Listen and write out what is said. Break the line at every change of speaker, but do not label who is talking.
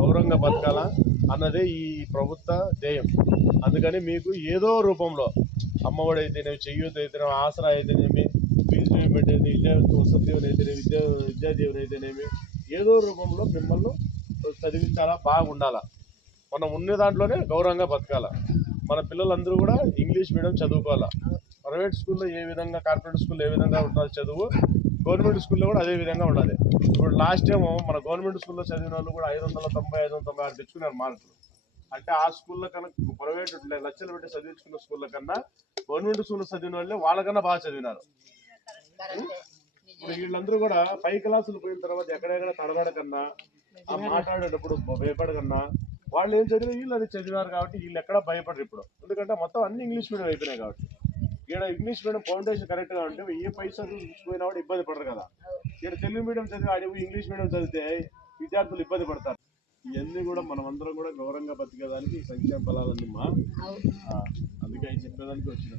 గౌరవంగా బతకాలా అన్నదే ఈ ప్రభుత్వ ధ్యేయం. అందుకని మీకు ఏదో రూపంలో అమ్మఒడి అయితేనేమి చెయ్యూత అయితేనేమి ఆసరా అయితేనేమి ఫీజు పేమెంట్ అయితే విద్యా వసతి దీవెన అయితేనేమి విద్యా విద్యా దీవెన అయితేనేమి ఏదో రూపంలో మిమ్మల్ని చదివించాలా బాగుండాలా. మనం ఉన్న దాంట్లోనే గౌరవంగా బతకాల. మన పిల్లలందరూ కూడా ఇంగ్లీష్ మీడియం చదువుకోవాలా. ప్రైవేట్ స్కూల్లో ఏ విధంగా కార్పొరేట్ స్కూల్లో ఏ విధంగా ఉంటుంది చదువు? గవర్నమెంట్ స్కూల్లో కూడా అదే విధంగా ఉండాలి. ఇప్పుడు లాస్ట్ టైం మన గవర్నమెంట్ స్కూల్లో చదివిన వాళ్ళు కూడా ఐదు వందల తొంభై ఐదు వందల తొంభై ఆరు తెచ్చుకున్నారు మార్కులు. అంటే ఆ స్కూల్లో కన్నా ప్రైవేట్ లక్షలు పెట్టి చదివించుకున్న స్కూళ్ళ కన్నా గవర్నమెంట్ స్కూల్లో చదివిన వాళ్ళే వాళ్ళకన్నా బాగా చదివినారు. ఇప్పుడు వీళ్ళందరూ కూడా పై క్లాసులు పోయిన తర్వాత ఎక్కడెక్కడ తడబడకన్నా ఆ మాట్లాడేటప్పుడు భయపడకన్నా వాళ్ళు ఏం చదివి వీళ్ళు అది చదివారు కాబట్టి వీళ్ళు ఎక్కడ భయపడరు ఇప్పుడు. ఎందుకంటే మొత్తం అన్ని ఇంగ్లీష్ మీడియం అయిపోయినాయి కాబట్టి. ఇక్కడ ఇంగ్లీష్ మీడియం ఫౌండేషన్ కరెక్ట్గా ఉంటే ఏ పైసలు పోయినా కూడా ఇబ్బంది పడరు కదా. ఇక్కడ తెలుగు మీడియం చదివి ఆడి పోయి ఇంగ్లీష్ మీడియం చదివితే విద్యార్థులు ఇబ్బంది పడతారు. ఇవన్నీ కూడా మనం అందరం కూడా గౌరవంగా బతికేదానికి సంక్షేమ ఫలాలన్నీ మా అందుకే చెప్పేదానికి వచ్చిన.